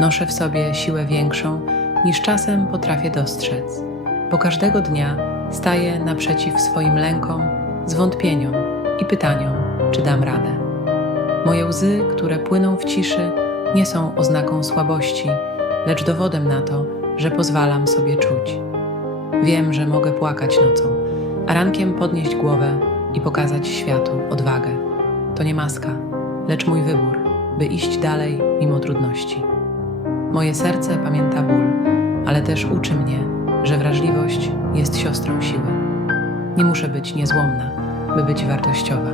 Noszę w sobie siłę większą, niż czasem potrafię dostrzec, bo każdego dnia staję naprzeciw swoim lękom, zwątpieniom i pytaniom, czy dam radę. Moje łzy, które płyną w ciszy, nie są oznaką słabości, lecz dowodem na to, że pozwalam sobie czuć. Wiem, że mogę płakać nocą, a rankiem podnieść głowę i pokazać światu odwagę. To nie maska, lecz mój wybór, by iść dalej mimo trudności. Moje serce pamięta ból, ale też uczy mnie, że wrażliwość jest siostrą siły. Nie muszę być niezłomna, by być wartościowa,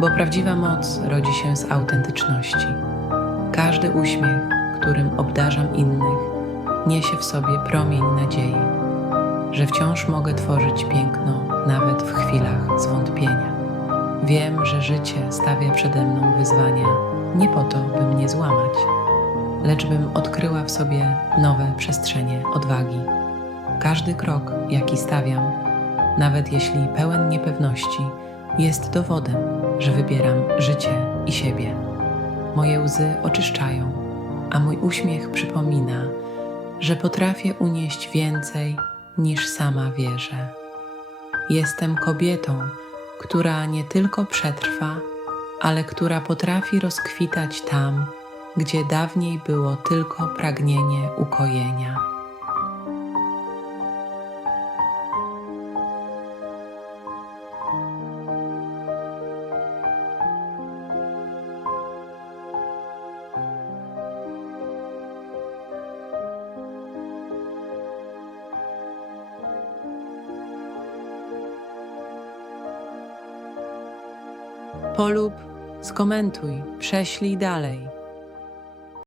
bo prawdziwa moc rodzi się z autentyczności. Każdy uśmiech, którym obdarzam innych, niesie w sobie promień nadziei, że wciąż mogę tworzyć piękno nawet w chwilach zwątpienia. Wiem, że życie stawia przede mną wyzwania nie po to, by mnie złamać, lecz bym odkryła w sobie nowe przestrzenie odwagi. Każdy krok, jaki stawiam, nawet jeśli pełen niepewności, jest dowodem, że wybieram życie i siebie. Moje łzy oczyszczają, a mój uśmiech przypomina, że potrafię unieść więcej niż sama wierzę. Jestem kobietą, która nie tylko przetrwa, ale która potrafi rozkwitać tam, gdzie dawniej było tylko pragnienie ukojenia. Polub, skomentuj, prześlij dalej.